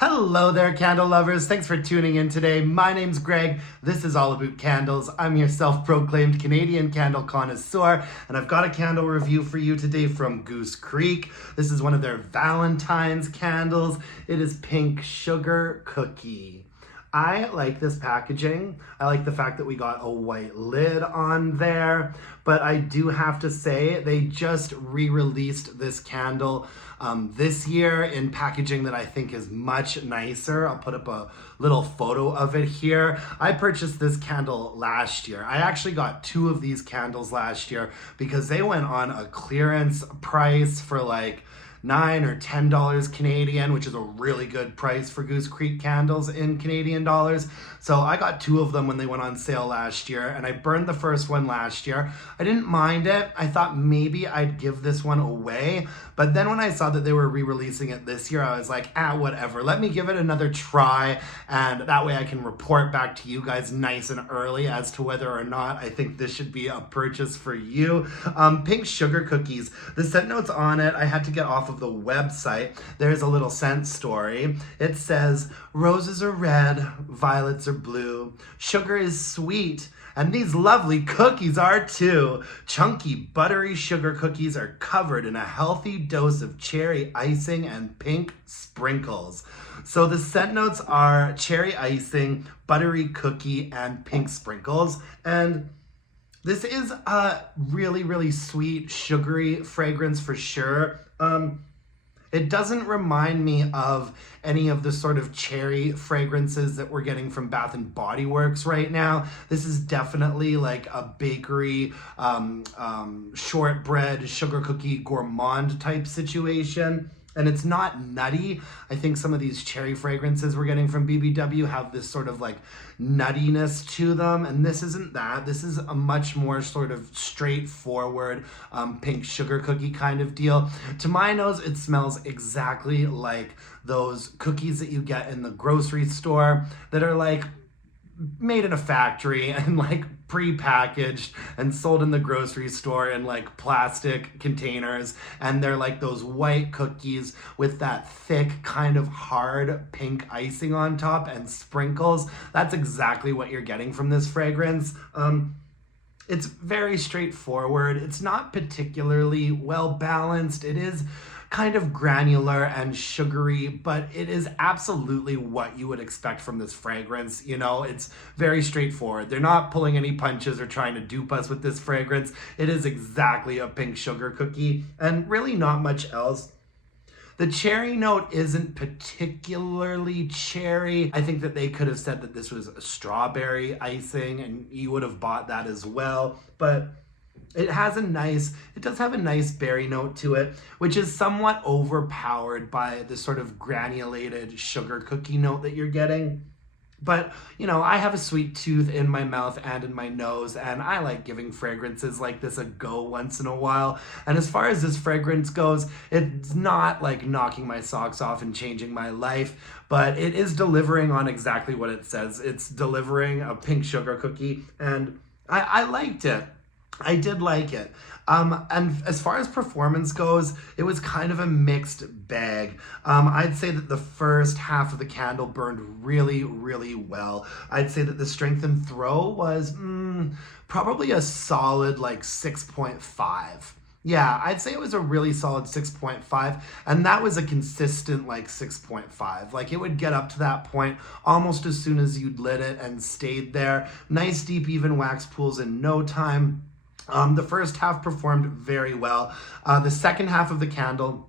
Hello there, candle lovers. Thanks for tuning in today. My name's Greg. This is all about candles. I'm your self-proclaimed Canadian candle connoisseur, and I've got a candle review for you today from Goose Creek. This is one of their Valentines candles. It is pink sugar cookie. I like this packaging. I like the fact that we got a white lid on there, but I do have to say they just re-released this candle this year in packaging that I think is much nicer. I'll put up a little photo of it here. I purchased this candle last year. I actually got two of these candles last year because they went on a clearance price for like $9 or $10 Canadian, which is a really good price for Goose Creek candles in Canadian dollars. So I got two of them when they went on sale last year, and I burned the first one last year. I didn't mind it. I thought maybe I'd give this one away, but then when I saw that they were re-releasing it this year, I was like, whatever. Let me give it another try, and that way I can report back to you guys nice and early as to whether or not I think this should be a purchase for you. Pink sugar cookies. The scent notes on it, I had to get off of the website. There's a little scent story. It says, roses are red, violets are blue, sugar is sweet, and these lovely cookies are too. Chunky, buttery sugar cookies are covered in a healthy dose of cherry icing and pink sprinkles. So the scent notes are cherry icing, buttery cookie, and pink sprinkles. And this is a really, really sweet, sugary fragrance for sure. It doesn't remind me of any of the sort of cherry fragrances that we're getting from Bath and Body Works right now. This is definitely like a bakery, shortbread, sugar cookie, gourmand type situation. And it's not nutty. I think some of these cherry fragrances we're getting from BBW have this sort of like nuttiness to them. And this isn't that. This is a much more sort of straightforward pink sugar cookie kind of deal. To my nose, it smells exactly like those cookies that you get in the grocery store that are like made in a factory and like pre-packaged and sold in the grocery store in like plastic containers, and they're like those white cookies with that thick kind of hard pink icing on top and sprinkles. That's exactly what you're getting from this fragrance. It's very straightforward. It's not particularly well balanced. It is kind of granular and sugary, but it is absolutely what you would expect from this fragrance. You know, it's very straightforward. They're not pulling any punches or trying to dupe us with this fragrance. It is exactly a pink sugar cookie and really not much else. The cherry note isn't particularly cherry. I think that they could have said that this was a strawberry icing and you would have bought that as well, but it does have a nice berry note to it, which is somewhat overpowered by the sort of granulated sugar cookie note that you're getting. But, you know, I have a sweet tooth in my mouth and in my nose, and I like giving fragrances like this a go once in a while. And as far as this fragrance goes, it's not like knocking my socks off and changing my life, but it is delivering on exactly what it says. It's delivering a pink sugar cookie, and I liked it. I did like it. And as far as performance goes, it was kind of a mixed bag. I'd say that the first half of the candle burned really, really well. I'd say that the strength and throw was probably a solid like 6.5. Yeah, I'd say it was a really solid 6.5, and that was a consistent like 6.5. Like it would get up to that point almost as soon as you'd lit it and stayed there. Nice deep even wax pools in no time. The first half performed very well. The second half of the candle,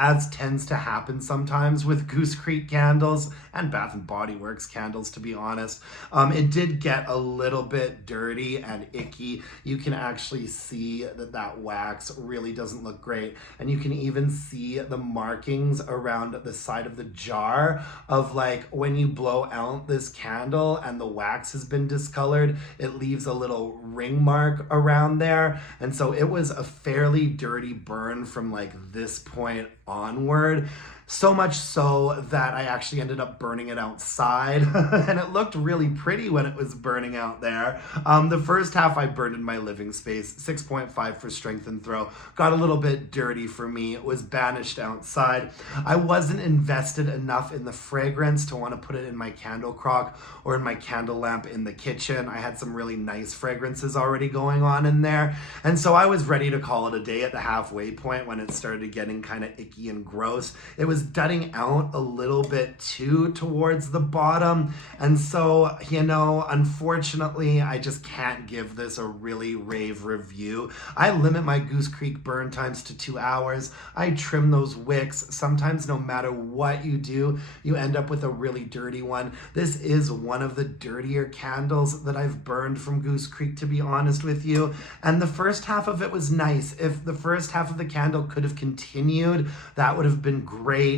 as tends to happen sometimes with Goose Creek candles and Bath and Body Works candles, to be honest. It did get a little bit dirty and icky. You can actually see that wax really doesn't look great. And you can even see the markings around the side of the jar of like when you blow out this candle and the wax has been discolored, it leaves a little ring mark around there. And so it was a fairly dirty burn from like this point onward. So much so that I actually ended up burning it outside and it looked really pretty when it was burning out there. The first half I burned in my living space, 6.5 for strength and throw. Got a little bit dirty for me. It was banished outside. I wasn't invested enough in the fragrance to want to put it in my candle crock or in my candle lamp in the kitchen. I had some really nice fragrances already going on in there. And so I was ready to call it a day at the halfway point when it started getting kind of icky and gross. It was dudding out a little bit too towards the bottom. And so, you know, unfortunately, I just can't give this a really rave review. I limit my Goose Creek burn times to 2 hours. I trim those wicks. Sometimes no matter what you do, you end up with a really dirty one. This is one of the dirtier candles that I've burned from Goose Creek, to be honest with you. And the first half of it was nice. If the first half of the candle could have continued, that would have been great.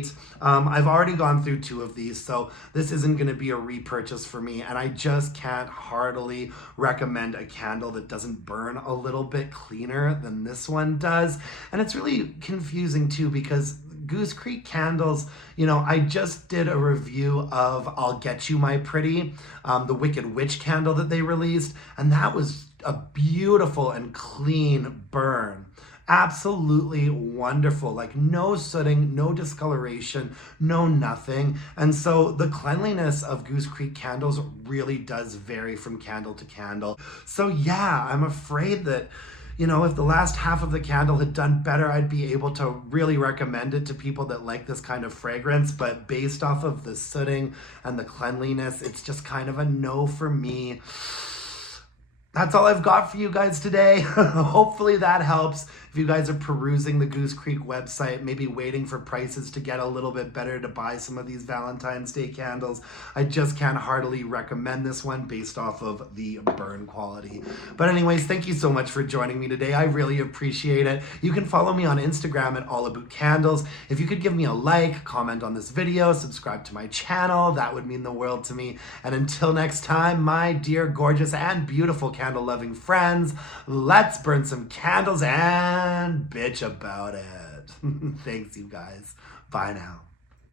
I've already gone through 2 of these, so this isn't going to be a repurchase for me, and I just can't heartily recommend a candle that doesn't burn a little bit cleaner than this one does. And it's really confusing too, because Goose Creek candles, you know, I just did a review of I'll Get You My Pretty, the Wicked Witch candle that they released, and that was a beautiful and clean burn. Absolutely wonderful, like no sooting, no discoloration, no nothing. And so the cleanliness of Goose Creek candles really does vary from candle to candle. So yeah, I'm afraid that, you know, if the last half of the candle had done better, I'd be able to really recommend it to people that like this kind of fragrance. But based off of the sooting and the cleanliness, it's just kind of a no for me. That's all I've got for you guys today. Hopefully that helps. If you guys are perusing the Goose Creek website, maybe waiting for prices to get a little bit better to buy some of these Valentine's Day candles, I just can't heartily recommend this one based off of the burn quality. But anyways, thank you so much for joining me today. I really appreciate it. You can follow me on Instagram at allabootcandles. If you could give me a like, comment on this video, subscribe to my channel, that would mean the world to me. And until next time, my dear, gorgeous, and beautiful candle-loving friends, let's burn some candles and bitch about it. Thanks, you guys. Bye now.